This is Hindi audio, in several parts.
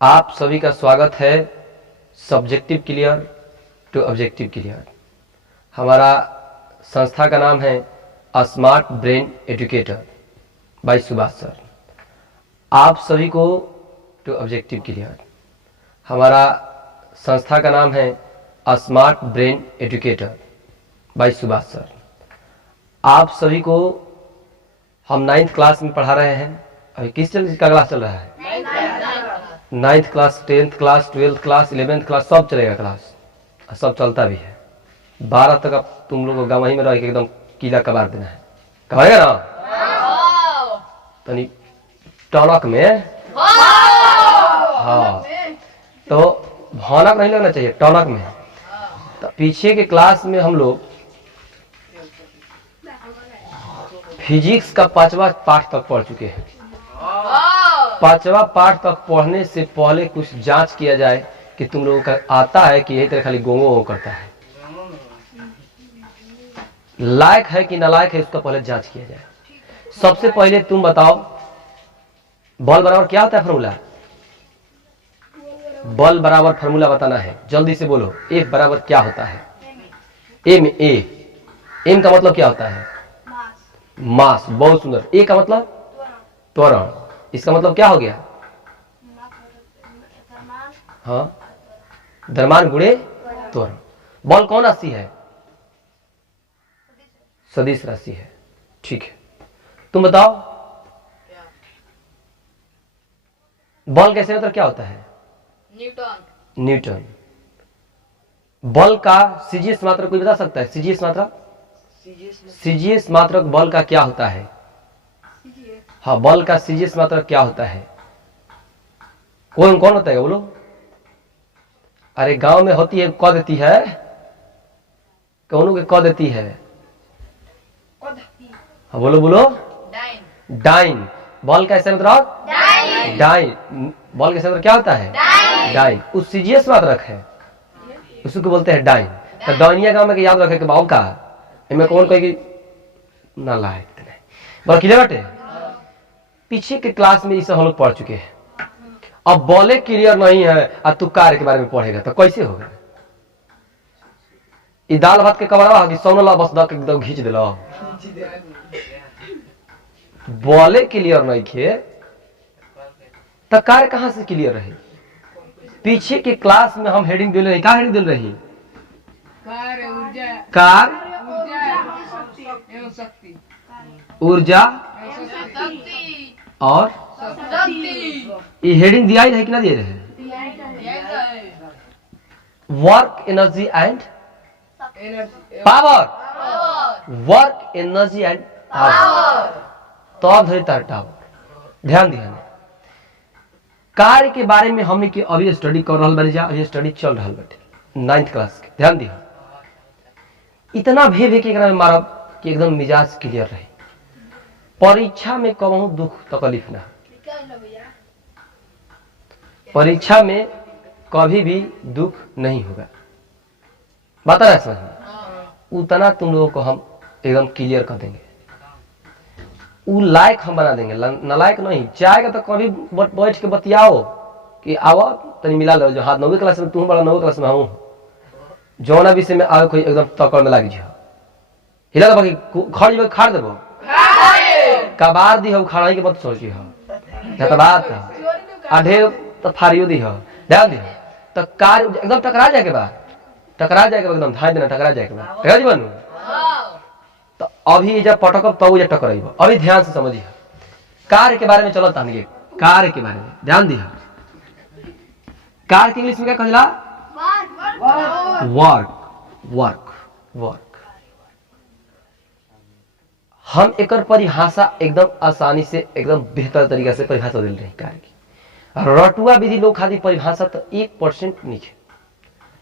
आप सभी का स्वागत है subjective clear to objective clear. हमारा संस्था का नाम है Smart Brain Educator by Subhash sir. आप सभी को टू ऑब्जेक्टिव क्लियर। हमारा संस्था का नाम है Smart Brain Educator by Subhash sir. आप सभी को हम 9th क्लास में पढ़ा रहे हैं। अभी किस चीज का क्लास चल रहा है? 9th class, 10th class, 12th class, 11th class, सब चलेगा क्लास, सब चलता भी है। 12 तक अब तुम लोग गाँव में रह के एकदम किला कबार देना है। कबारेगा ना? तनी टॉनक में, हाँ, तो भौनक नहीं लगना चाहिए, टॉनक में। तो पीछे के क्लास में हम लोग फिजिक्स का 5वां पाठ तक पढ़ चुके हैं। 5वां पाठ तक पढ़ने से पहले कुछ जांच किया जाए कि तुम लोगों का आता है कि यही तरह खाली गोंगो करता है, लायक है कि नालायक है, उसका पहले जांच किया जाए। सबसे पहले तुम बताओ, बल बराबर क्या होता है? फॉर्मूला बल बराबर फॉर्मूला बताना है, जल्दी से बोलो। F बराबर क्या होता है? एम का मतलब क्या होता है? मास। बहुत सुंदर। ए का मतलब त्वरण। इसका मतलब क्या हो गया? हाँ, द्रव्यमान गुणे त्वरण। बल कौन राशि है? सदिश राशि है। ठीक है, तुम बताओ बल कैसे मतलब क्या होता है? न्यूटन। बल का सीजीएस मात्रक कोई बता सकता है? सीजीएस मात्रक बल का क्या होता है? हाँ, बल का सीजीएस मात्रक क्या होता है? कौन कौन होता है बोलो? अरे गांव में होती है, कह देती है, कौनों के कह देती है। हाँ बोलो बोलो। डाइन। बल का मतलब डाइन। बल का मतलब क्या होता है? डाइन। उस सीजीएस मात्रक है, उसको बोलते हैं डाइन। तो डाइनिया गांव में याद रखे कि बाबू का इनमें कौन कहेगी ना लायक नहीं। बड़ा क्लियर बाटे। पीछे के क्लास में इसे हम लोग पढ़ चुके हैं। अब बॉले क्लियर नहीं है और तू कार्य के बारे में पढ़ेगा तो कैसे होगा? ये दाल भात के कबरवा कि सोनला बस द एकदम खींच दिला। बॉले क्लियर नहीं थे तो कार्य कहां से क्लियर रहे? पीछे के क्लास में हम हेडिंग दिल रही। क्या हेडिंग दिल रही? कार, ऊर्जा और ये हेडिंग दिया ही रहे कि ना दिए रहे? Work, energy and power. Work, energy and power. तो धरता टावर। ध्यान दिया, कार्य के बारे में हमने कि अभी स्टडी कर रहा बनी जा, अभी स्टडी चल रहा बटे 9th क्लास के। ध्यान दिया, इतना भेद कि मारा कि एकदम मिजाज क्लियर रहे। परीक्षा में कहूं दुख तकलीफ ना, परीक्षा में कभी भी दुख नहीं होगा। बता रहे समझ में? उतना तुम लोगों को हम एकदम क्लियर कर देंगे, उ लायक हम बना देंगे, नालायक नहीं। चाहेगा तो कभी बैठ के बतियाओ कि आओ तनी मिला लो। जो हाथ 9वीं क्लास में तू बड़ा 9वीं क्लास में हूँ, जौना विषय में आओ कोई एकदम तकड़ में लग जा हिला बाकी खड़ जब खाड़ देबो कबार दी हो, खड़ा के मत सोची हो तो बात आधे तो फारियो दी हो। ध्यान दी तो कार एकदम टकरा जाए के बाद, टकरा जाएगा एकदम ध्यान देना, टकरा जाएगा टकरा जीवन। तो अभी जब पटकब तब जब टकराइब। अभी ध्यान से समझिए, कार्य के बारे में चलो तानिए। कार्य के बारे में ध्यान दिया। कार्य की इंग्लिश में क्या कहला? वर्क। Work work. हम एक परिभाषा एकदम आसानी से, एकदम बेहतर तरीका से परिभाषा दिल रही कार्य की। रटुआ विधि लोग खाती परिभाषा तो 1% नहीं है।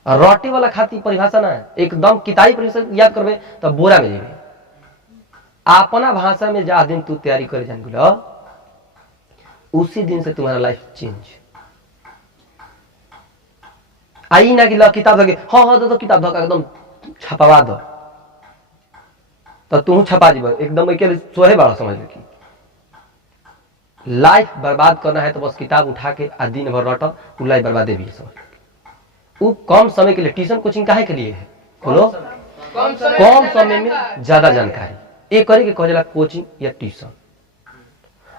रटे वाला खाती परिभाषा ना एकदम किताबी परिभाषा याद करबे तो बोरा में जेबे। अपना भाषा में जा दिन तू तैयारी करे जान गुला, उसी दिन से तुम्हारा लाइफ चेंज। आई ना कि किताब लगे हाँ हाँ तो किताब धोखा एकदम छपावा दो तो तू छपा जीव एकदम सोहे बड़ा समझ ले। लाइफ बर्बाद करना है तो बस किताब उठा के आ दिन भर रट, उ लाइफ बर्बादे भी है समझ। वो कम समय के लिए ट्यूशन कोचिंग काहे के लिए है? बोलो, कम समय में ज्यादा जानकारी। एक करे के कह जाला कोचिंग या ट्यूशन,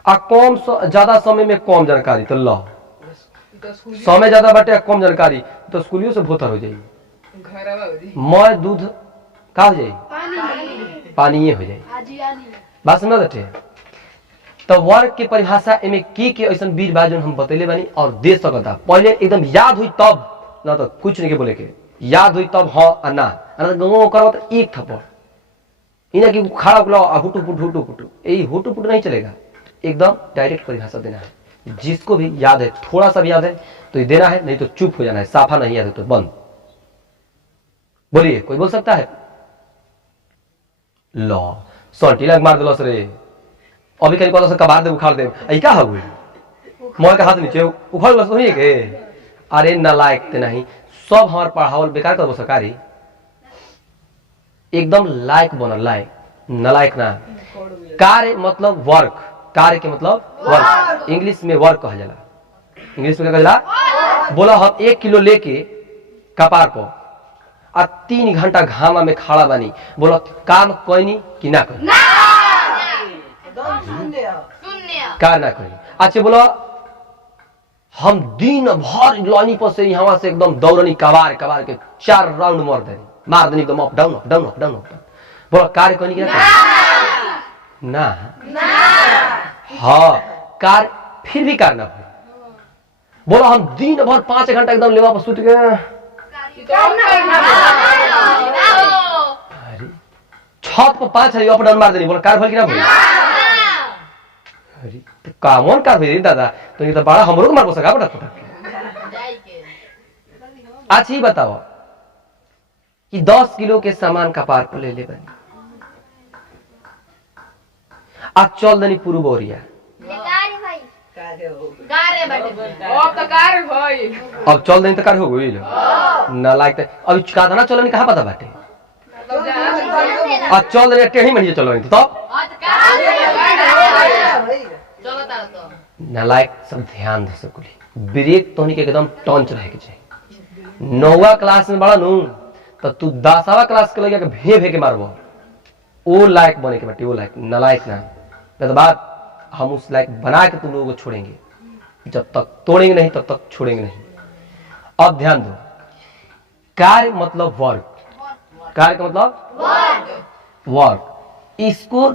आ कम ज्यादा समय में कम जानकारी। तो लो समय ज्यादा बाटे कम जानकारी तो स्कूलियों से भोतर हो जाई, मैं दूध का हो जाई, पानी हो जाई। बात समझ बैठे। तो वर्ग के परिभाषा एमे के ऐसा बीज बा जो हम बतैले बानी और दे सकता। पहले एकदम याद हुई तब, ना तो कुछ नहीं के बोले के, याद हुई तब हाँ ना गंगो करो तो एक थप्पड़। इन्हें कि खड़ा खुला हुटू फुटू यही हुटू फुटू नहीं चलेगा। एकदम डायरेक्ट परिभाषा देना है। जिसको भी याद है, थोड़ा सा भी याद है तो ये देना है, नहीं तो चुप हो जाना है। साफा नहीं याद है तो बंद। बोलिए, कोई बोल सकता है? लो सल्टी लग मार दिलो रे, अभी कहीं पता से कबार दे उखाड़ दे। आई क्या हो गई? मोह के हाथ नीचे उखाड़ लो सुनिए के। अरे नालायक ते नहीं, सब हमार पढ़ावल बेकार कर सरकारी। एकदम लायक बना, लायक नालायक ना। कार्य मतलब वर्क, कार्य के मतलब वर्क। इंग्लिश में वर्क कहा जाला। इंग्लिश में क्या कहला? बोला हम 1 किलो लेके कपार पर आ 3 घंटा घामा में खड़ा बानी, बोला काम कोई कि ना कोई का ना कोई। अच्छा बोला हम दिन भर लानी पर से यहाँ से एकदम दौड़नी कबार कबार के 4 राउंड मार देनी एकदम up down up down up down up down. बोला कार्य कोई कि ना हाँ कार फिर भी कार ना हो। बोला हम दिन भर 5 घंटा एकदम लेवा पर सुत गए, छत पर 5 अप डाउन मार देनी। बोला कार भल कि ना भाई? अरे तो कामोन कार भाई दादा, तो ये तो बड़ा हमरो को मार सका बड़ा फटक। अच्छा ही बताओ कि 10 किलो के सामान कपार पर ले बनी, आज चल दनी पूर्व बोरिया। अब चल दनी तो कार हो गई ना लायक। अभी कादना चलनी कहाँ पता बाटे? आज चल दनी टेढ़ी मनिए चलनी तो नालायक। सब ध्यान दे सकुली, ब्रेक तो के एकदम टंच रहे के चाहिए। 9वा क्लास में बड़ा नू तो तू 10वा क्लास के लगे भे भे के मारबो, वो लायक बने के बाटे। वो लायक नालायक ना तो बात हम उस लायक बना के तुम लोगों को छोड़ेंगे, जब तक तोड़ेंगे नहीं तब तक छोड़ेंगे नहीं। अब ध्यान दो, कार्य मतलब वर्क, कार्य का मतलब वर्क। इसको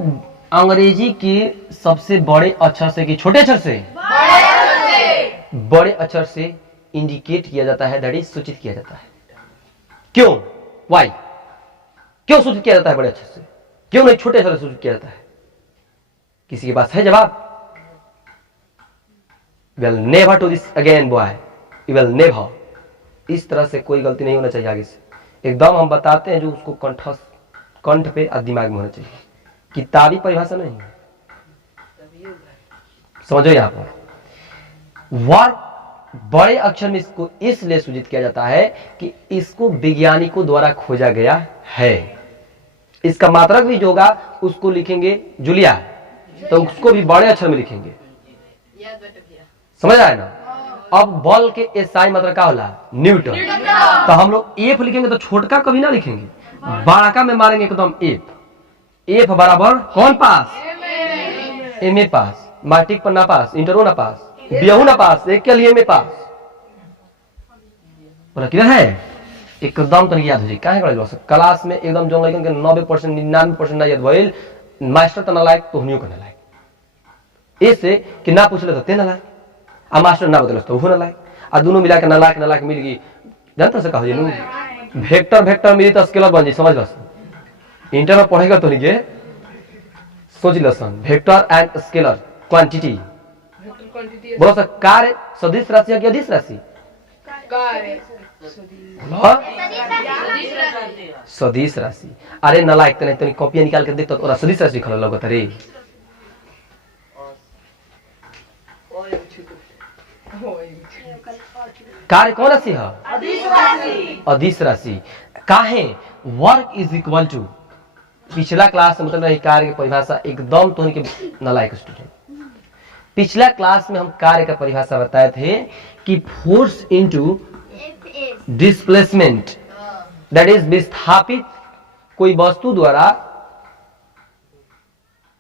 अंग्रेजी के सबसे बड़े अक्षर से कि छोटे अक्षर से? बड़े अक्षर से इंडिकेट किया जाता है, दैट इज सूचित किया जाता है। क्यों? वाई? क्यों सूचित किया जाता है बड़े अक्षर से? क्यों नहीं छोटे अक्षर से सूचित किया जाता है? किसी के पास है जवाब? Will never do this again boy, you will never. इस तरह से कोई गलती नहीं होना चाहिए आगे से। एकदम हम बताते हैं जो उसको कंठ पे और दिमाग में होना चाहिए, किताबी परिभाषा नहीं। समझो यहां पर वर्क बड़े अक्षर में इसको इसलिए सूचित किया जाता है कि इसको वैज्ञानिकों द्वारा खोजा गया है। इसका मात्रक भी जो होगा उसको लिखेंगे जूलिया, तो उसको भी बड़े अक्षर में लिखेंगे। समझ आए ना? अब बल के एसआई मतलब क्या होला? न्यूटन। तो हम लोग एफ लिखेंगे तो छोटका कभी ना लिखेंगे, बड़का में मारेंगे एकदम एफ। एफ बराबर कौन पास? एमए पास। मैट्रिक पर ना पास, इंटरो ना पास, बीएहू ना पास, एक के लिए में पास। बोला किधर है? एकदम तो याद हो जाए। काहे गलत बस क्लास में एकदम जो लइकन के 90% 99% ना याद भइल, मास्टर त ना लायक तो हुनियो करना लायक। ऐसे कि ना पूछले तो ते ना लायक, आ मास्टर ना बतलस तो हो ना लायक, आ दोनों मिला के ना लायक मिल गई। जानता से कहो जे नु वेक्टर मिली तो स्केलर बन जाई। समझ लस इंटर में पढ़ेगा तो नहीं सोच लसन वेक्टर एंड स्केलर क्वांटिटी। बोलो सर कार्य सदिश राशि है कि अदिश राशि? सदिश राशि। अरे नालायक तने तनी कॉपी निकाल के देख तो ओरा सदिश राशि लिखल लगत रे। कार्य कौन राशि है? अदिश राशि। अदिश राशि काहे? वर्क इज इक्वल टू, पिछला क्लास में मतलब कार्य की परिभाषा एकदम तो के नालायक स्टूडेंट। पिछला क्लास में हम कार्य का परिभाषा बताए थे कि force into displacement, that is विस्थापित कोई वस्तु द्वारा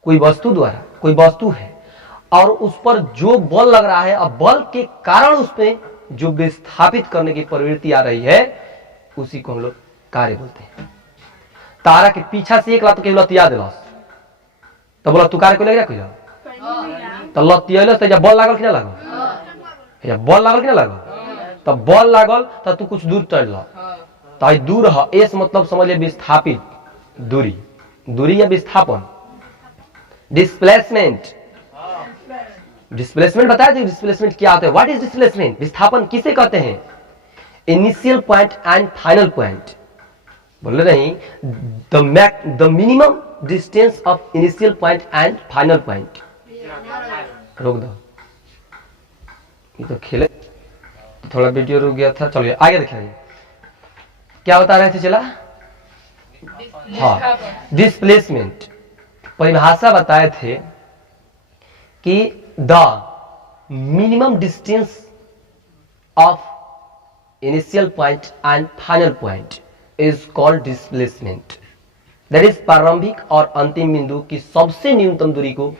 कोई वस्तु है और उस पर जो बल लग रहा है, अब बल के कारण उसमें जो विस्थापित करने की प्रवृत्ति आ रही है उसी को हम लोग कार्य बोलते हैं। तारा के पीछा से एक लात के लतिया दिलस तो बोला तू कार्य को लग जा तो लतियलस तो जब बल लागल कि ना लागल, जब बल लागल कि ना लागल, तब बल लागल तो तू कुछ दूर चल तो दूर है एस मतलब समझ ले विस्थापित दूरी, दूरी या विस्थापन। डिस्प्लेसमेंट, डिस्प्लेसमेंट बताया जी डिस्प्लेसमेंट क्या होता है। What is displacement? विस्थापन किसे कहते हैं? Initial point and final point. बोल नहीं, the minimum distance of initial point and final point. रोक दो, ये तो खेले थोड़ा वीडियो रुक गया था। चलिए आगे दिखाइए क्या बता रहे थे। चला हाँ, डिस्प्लेसमेंट परिभाषा बताए थे कि the minimum distance of initial point and final point is called displacement. That is प्रारंभिक और अंतिम बिंदु की सबसे न्यूनतम दूरी को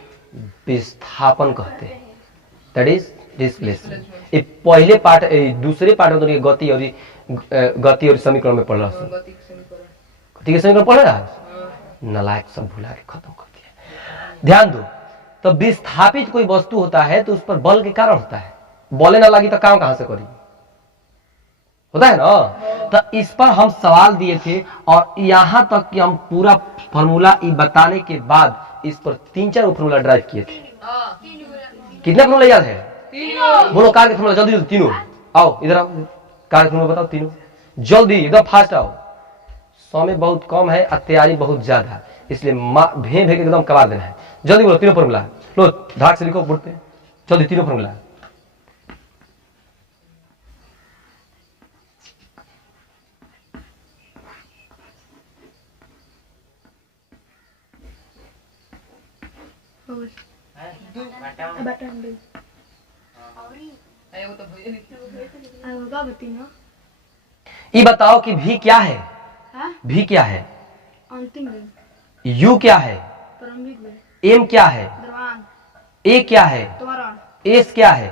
विस्थापन कहते हैं। That is displacement. ये पहले पार्ट दूसरे पार्ट में गति और समीकरण में पढ़ रहा हूँ। गति के समीकरण पढ़ रहा है, नालायक सब भुला के खत्म कर दिया। ध्यान दो, तो विस्थापित कोई वस्तु होता है तो उस पर बल के कारण होता है। बले ना लगी तो काम कहां से करी, होता है ना। तो इस पर हम सवाल दिए थे और यहां तक कि हम पूरा फॉर्मूला बताने के बाद इस पर 3-4 फॉर्मूला ड्राइव किए थे। कितना फॉर्मूला याद है? बोलो कार्य फॉर्मूला जल्दी जल्दी तीनों आओ इधर आओ, कार्य फॉर्मूला बताओ तीनों जल्दी एकदम फास्ट आओ। समय बहुत कम है और तैयारी बहुत ज्यादा, इसलिए भे भे एकदम करा देना है। जल्दी बोलो तीनों फॉर्मूला, लो धाक से लिखो बोर्ड पे जल्दी तीनों फॉर्मूला। ये बताओ कि भी क्या है? भी क्या है? अंतिम यू क्या है? एम क्या है? ए क्या है? एस क्या है?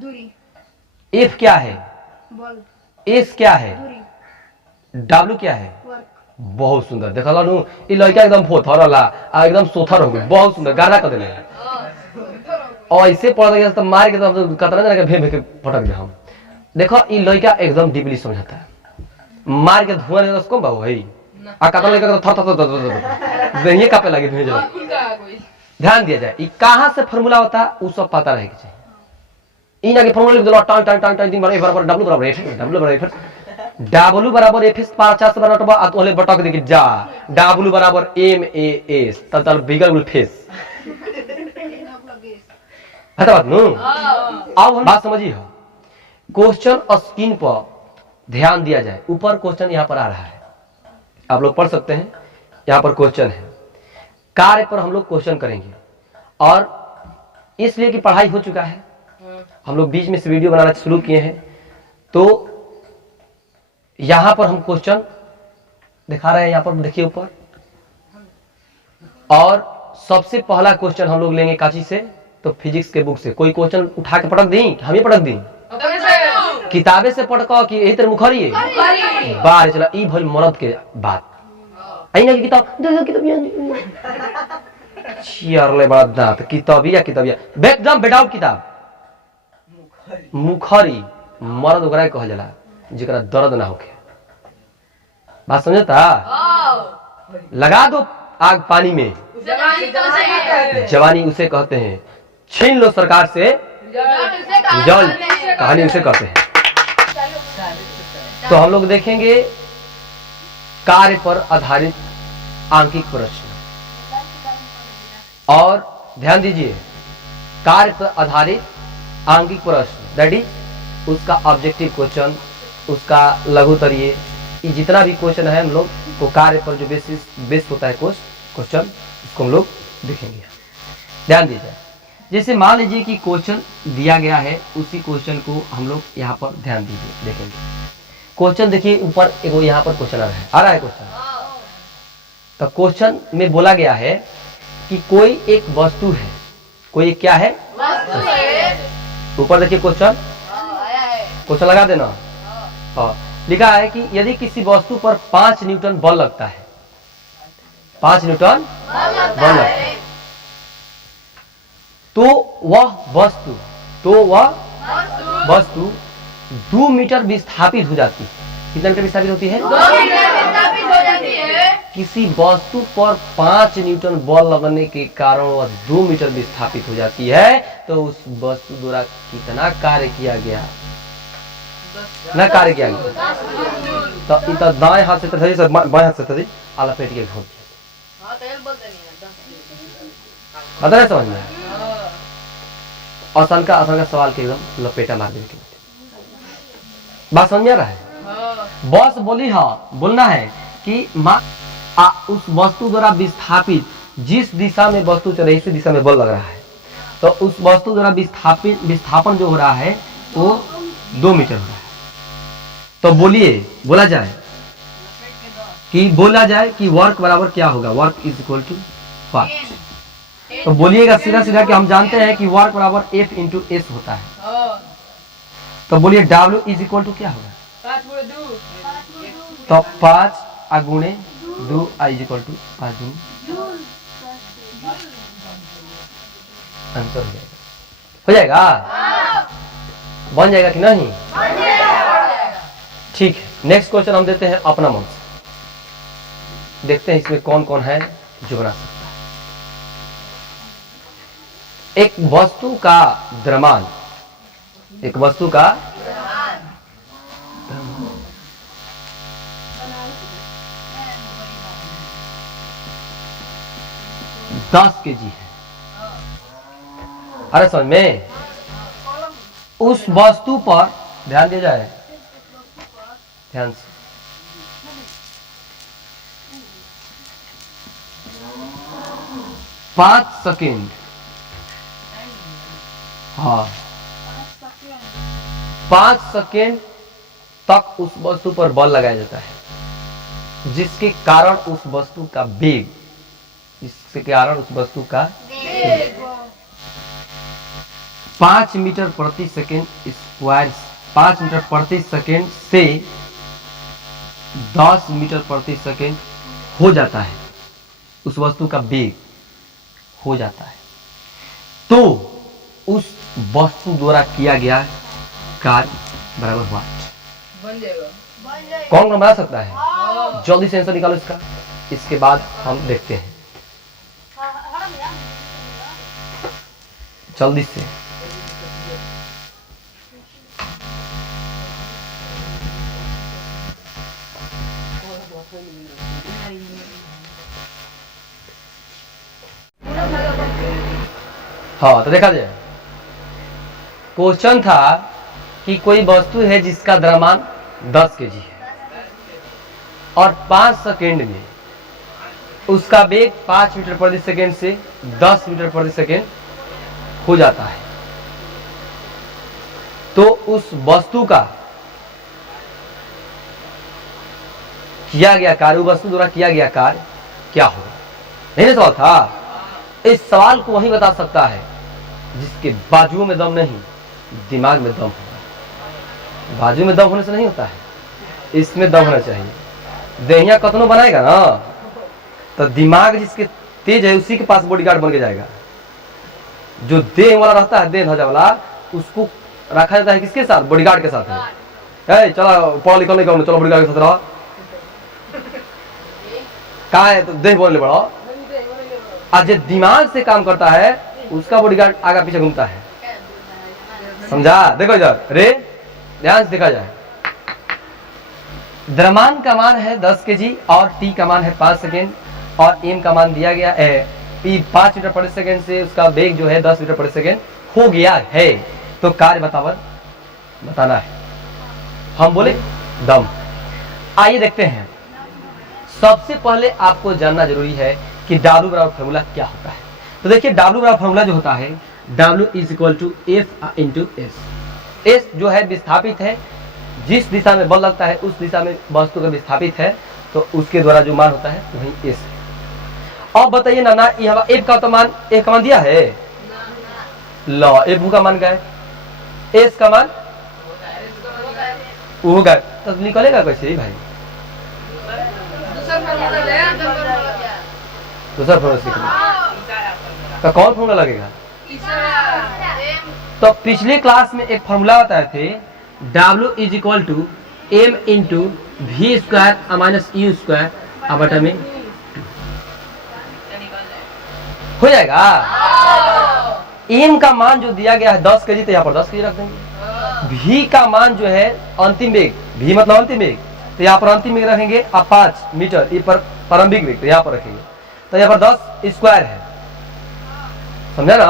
दूरी। एफ क्या है? बल। एस क्या है? दूरी। डब्ल्यू क्या है? वर्क। बहुत सुंदर देखला नु ई लड़का एकदम फोथरला आ एकदम सोथर हो गई। बहुत सुंदर गाना कर देले और ऐसे पढ़ गया तो मार के तो कतरा जना के भे भे के फटक दे। हम देखो ई लड़का एकदम डीपली समझाता है, मार के धुआं दे उसको बाबू है आ कतरा लड़का तो थर थर थर देहिए कापे लगे भेज। ध्यान दिया जाए, ई कहां से फार्मूला होता है उ सब पता रहे के चाहिए। ई ना के फार्मूला लिख दो टांग टांग टांग टांग दिन बराबर बराबर डब्ल्यू बराबर एफ डब्ल्यू बराबर एफ डब्ल्यू बराबर एफ 50 बराबर आ तोले बटक दे के जा डब्ल्यू बराबर एम ए एस तल बिगल विल फेस है बात नु। अब हम बात समझिए, क्वेश्चन स्क्रीन पर ध्यान दिया जाए। ऊपर क्वेश्चन यहाँ पर आ रहा है, आप लोग पढ़ सकते हैं। यहाँ पर क्वेश्चन है, कार्य पर हम लोग क्वेश्चन करेंगे और इसलिए कि पढ़ाई हो चुका है, हम लोग बीच में से वीडियो बनाना शुरू किए हैं तो यहां पर हम क्वेश्चन दिखा रहे हैं। यहाँ पर देखिए ऊपर, और सबसे पहला क्वेश्चन हम लोग लेंगे काची से, तो फिजिक्स के बुक से। कोई क्वेश्चन उठा के पटक दी, हम ही पटक दी किताबे से पटका कि यही तरह मुखरी बार चला ई भल मरद के बात आई ना कि किताब चियरले बड़ा दांत किताबिया एकदम बेडाउट किताब मुखरी मरद ओकरा कहल जाला जेकरा दर्द ना होखे। बात समझता? लगा दो आग पानी में, जवानी उसे कहते हैं। छीन लो सरकार से जल, कहानी उसे कहते हैं। तो हम लोग देखेंगे कार्य पर आधारित आंकिक प्रश्न, और ध्यान दीजिए कार्य पर आधारित आंकिक प्रश्न दैट इज उसका ऑब्जेक्टिव क्वेश्चन, उसका लघुत्तरीय, ये जितना भी क्वेश्चन है हम लोग को कार्य पर जो बेस होता है क्वेश्चन, उसको हम लोग देखेंगे। ध्यान दीजिए, जैसे मान लीजिए कि क्वेश्चन दिया गया है, उसी क्वेश्चन को हम लोग यहाँ पर ध्यान दीजिए, देखेंगे क्वेश्चन। देखिए ऊपर एगो यहाँ पर क्वेश्चन आ रहा है क्वेश्चन। तो क्वेश्चन में बोला गया है कि कोई एक वस्तु है, कोई एक क्या है, ऊपर देखिए क्वेश्चन लगा देना। हाँ, लिखा है कि यदि किसी वस्तु पर 5 न्यूटन बल लगता है, 5 न्यूटन बल लगता है, तो वह वस्तु 2 मीटर विस्थापित हो जाती है। कितना मीटर विस्थापित होती है? 2 मीटर विस्थापित हो जाती है। किसी वस्तु पर 5 न्यूटन बल लगने के कारण वह 2 मीटर विस्थापित हो जाती है, तो उस वस्तु द्वारा कितना कार्य किया गया? न कार्य किया गया। तो इतना दाएं हाथ से तथी से बाएं हाथ से तथी आला पेट के घोल बता रहे समझ में? आसान का सवाल के एकदम लपेटा मार देने के बात समझ में आ रहा है? बस बोली हाँ, बोलना है कि उस वस्तु द्वारा विस्थापित जिस दिशा में वस्तु चल रही है, इसी दिशा में बल लग रहा है, तो उस वस्तु द्वारा विस्थापन जो हो रहा है वो 2 मीटर हो रहा है। तो बोला जाए कि वर्क बराबर क्या होगा? Work is equal to what? तो बोलिएगा सीधा कि हम जानते हैं कि वर्क बराबर F इंटू एस होता है। तो बोलिए W इज इक्वल टू क्या होगा? 5 तो 5 गुणे 2 इज इक्वल टू 5 गुणे आंसर हो जाएगा। बन जाएगा कि नहीं? ठीक है, नेक्स्ट क्वेश्चन हम देते हैं अपना मन से। देखते हैं इसमें कौन कौन है जो बना सकता है। एक वस्तु का द्रव्यमान, एक वस्तु का 10 केजी है। अरे समझ में? उस वस्तु पर ध्यान दिया जाए, ध्यान से। 5 सेकेंड, हाँ 5 सेकेंड तक उस वस्तु पर बल लगाया जाता है, जिसके कारण उस वस्तु का वेग, 5 मीटर प्रति सेकेंड स्क्वायर, 5 मीटर प्रति सेकेंड से 10 मीटर प्रति सेकेंड हो जाता है, उस वस्तु का वेग हो जाता है। तो उस वस्तु द्वारा किया गया कार्य बराबर व्हाट? बन जाएगा। कौन बना सकता है? जल्दी से आंसर निकालो इसका, इसके बाद हम देखते हैं जल्दी से। हाँ, तो देखा जाए, क्वेश्चन था कि कोई वस्तु है जिसका द्रव्यमान 10 केजी है और 5 सेकेंड में उसका वेग 5 मीटर प्रति सेकेंड से 10 मीटर प्रति सेकेंड हो जाता है। तो उस वस्तु का किया गया कार्य, वस्तु द्वारा किया गया कार्य क्या होगा? नहीं ना सवाल था? इस सवाल को वही बता सकता है जिसके बाजुओं में दम नहीं, दिमाग में दम होगा। बाजू में दम होने से नहीं होता है, इसमें दम होना चाहिए। देहिया कतनो बनाएगा ना, तो दिमाग जिसके तेज है उसी के पास बॉडीगार्ड बन के जाएगा। जो देह वाला रहता है, देह ढांचा वाला, उसको रखा जाता है किसके साथ? बॉडीगार्ड के साथ है। चलो पढ़ा लिखा नहीं करो, चलो बॉडीगार्ड के साथ रहो। कहा है तो देह बोलने पड़ो। आज जो दिमाग से काम करता है उसका बॉडीगार्ड आगे पीछे घूमता है। समझा? देखो इधर, रे ध्यान से देखा जाए। द्रव्यमान का मान है 10 केजी और टी का मान है 5 सेकेंड और एम का मान दिया गया है 5 मीटर प्रति सेकेंड से उसका वेग जो है 10 मीटर प्रति सेकेंड हो गया है। तो कार्य बताना है। हम बोले दम। आइए देखते हैं। सबसे पहले आपको जानना जरूरी है कि W बराबर फॉर्मूला क्या होता है। तो देखिए W बराबर फॉर्मूला जो होता है W is equal to F into S. S जो है विस्थापित है, जिस दिशा में बल लगता है उस दिशा में वस्तु का विस्थापित है, तो उसके द्वारा जो मान होता है वही एस है। अब बताइए ना यहाँ एफ का तो मान, एफ का मान दिया है, लो एफ का मान क्या है, एस का मान वो होगा, तो निकलेगा कैसे भाई? दूसरा फॉर्मूला सीख लो, तो कौन फॉर्मूला लगेगा? तो पिछले क्लास में एक फॉर्मूला बताए थे, W is equal to m into v square minus u square बटा में हो जाएगा। एम का मान जो दिया गया है 10 केजी, तो यहाँ पर 10 केजी रख देंगे। भी का मान जो है अंतिम वेग, भी मतलब अंतिम वेग, तो यहाँ पर अंतिम वेग रखेंगे, अब 5 मीटर ये पर प्रारंभिक वेग, तो यहाँ पर रखेंगे, तो यहाँ पर 10 स्क्वायर है, समझा ना?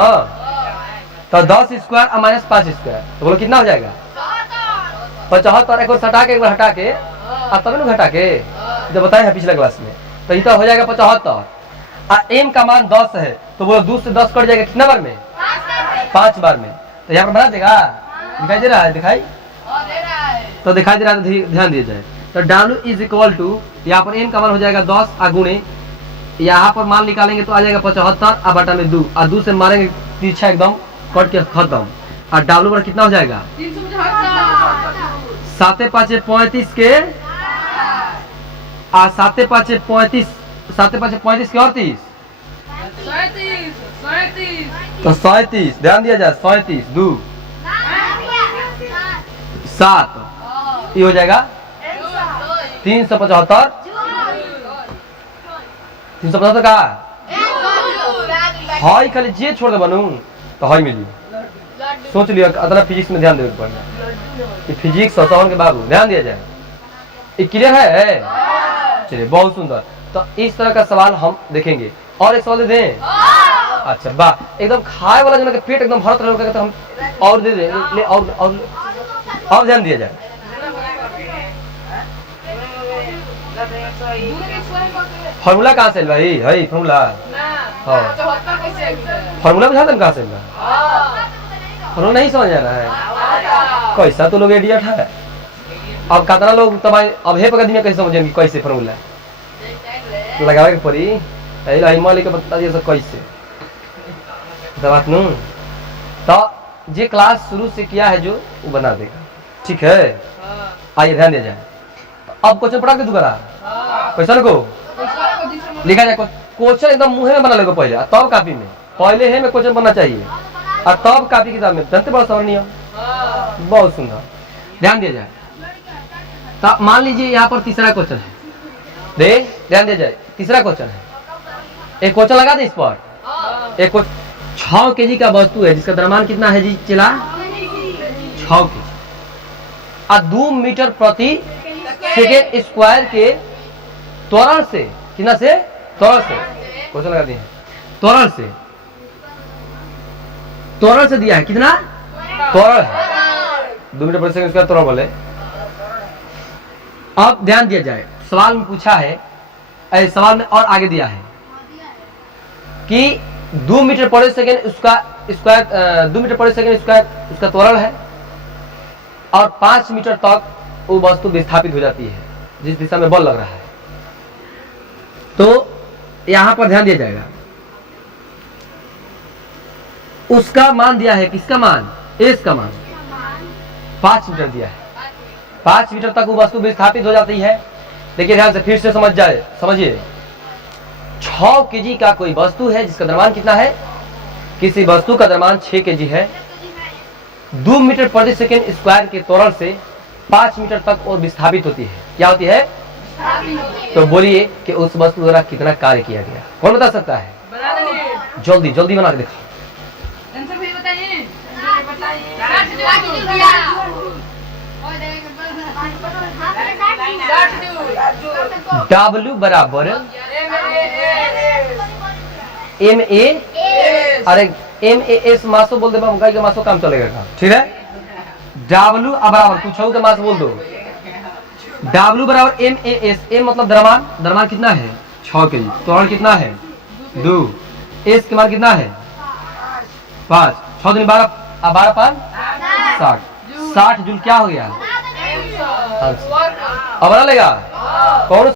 तो 10 स्क्वायर और माइनस 5 स्क्वायर, तो बोलो कितना हो जाएगा? 75। एक बार हटा के, एक बार हटा के, अब तब ना घटा के जो बताए हैं पिछले क्लास में, तो ये हो जाएगा 75। और एम का मान 10 है, तो बोलो 2 से 10 कट जाएगा कितना बार में? 5 बार में। तो यहाँ पर बना देगा, दिखाई दे रहा है? दिखाई तो दिखाई दे रहा है, तो ध्यान दिया जाए। तो W इज इक्वल टू, यहाँ पर एम का मान हो जाएगा 10 और गुणे यहाँ पर मान निकालेंगे तो आ जाएगा 75 और बटा में 2, और 2 से मारेंगे पीछा एकदम कट के खत्म। और W पर कितना हो जाएगा? 7 5 35 के, और 7 5 35, 7 5 35 के और 30, तो 37, ध्यान दिया जाए, 37 2 7, ये हो जाएगा 375। 375 का हाई खाली जे छोड़ दे बनू तो हाई मिली। सोच लिया, अतना फिजिक्स में ध्यान देना पड़ेगा, ये फिजिक्स और के बाबू ध्यान दिया जाए। ये क्लियर है? चलिए बहुत सुंदर। तो इस तरह का सवाल हम देखेंगे। और एक सवाल दे दें? अच्छा वाह, एकदम खाए वाला जो पेट एकदम भरत रहे तो हम और दे दें, और ध्यान दिया जाए। फॉर्मूला कहाँ से भाई? है फॉर्मूला, फॉर्मूला बुझा कहाँ से? फॉर्मूला नहीं समझ आ रहा है? कैसा तो लोग इडियट है। अब कितना लोग तबाही अब हे पकड़ में कैसे समझेंगे कैसे फॉर्मूला लगावे के पड़ी? मान लेके बता दिया कैसे बात नू। तो जे क्लास शुरू से किया है जो वो बना देगा, ठीक है? आइए ध्यान दिया जाए। अब क्वेश्चन पढ़ा के दोबारा क्वेश्चन को लिखा जाए। क्वेश्चन एकदम मुंह में बना लेगा पहले, तब कॉपी में, पहले है में क्वेश्चन बनना चाहिए और तब कॉपी किताब में। जानते बड़ा समझ नियम, बहुत सुंदर, ध्यान दिया जाए। तो मान लीजिए यहाँ पर तीसरा क्वेश्चन है, दे ध्यान दिया जाए। तीसरा क्वेश्चन है, एक क्वेश्चन लगा दे इस पर। एक 6 केजी का वस्तु है जिसका द्रव्यमान कितना है जी? चला 6 केजी और 2 मीटर प्रति सेकेंड स्क्वायर के त्वरण से, कितना से? त्वरण से, क्वेश्चन लगा दिए, त्वरण से, त्वरण से दिया है कितना? त्वरण है 2 मीटर प्रति सेकेंड स्क्वायर, त्वरण बोले। अब ध्यान दिया जाए, सवाल में पूछा है, सवाल में और आगे दिया है कि 2 मीटर पर सेकेंड उसका स्क्वायर, 2 मीटर पर सेकेंड स्क्वायर उसका त्वरण है और 5 मीटर तक वो वस्तु विस्थापित हो जाती है जिस दिशा में बल लग रहा है। तो यहां पर ध्यान दिया जाएगा, उसका मान दिया है, किसका मान? एस का मान 5 मीटर दिया है। 5 मीटर तक वो वस्तु विस्थापित हो जाती है। देखिए ध्यान से फिर से समझ जाए, समझिए। 6 केजी का कोई वस्तु है जिसका द्रव्यमान कितना है? किसी वस्तु का द्रव्यमान 6 केजी है, 2 मीटर प्रति सेकेंड स्क्वायर के त्वरण से 5 मीटर तक वो विस्थापित होती है। क्या होती है? तो बोलिए कि उस वस्तु द्वारा कितना कार्य किया गया? कौन बता सकता है? जल्दी जल्दी बना के दिखाओ। W बराबर MA, अरे MAS मासो बोल दे बाबू, के मासो काम चलेगा काम, ठीक है? W बराबर कुछ के मास बोल दो। W बराबर MAS, M मतलब द्रव्यमान, द्रव्यमान कितना है? 6 केजी, त्वरण कितना है? 2, S के मान कितना है? 5, 6 दूनी 12, 12 5 60, 60 जूल क्या हो गया? अब बना लेगा कौन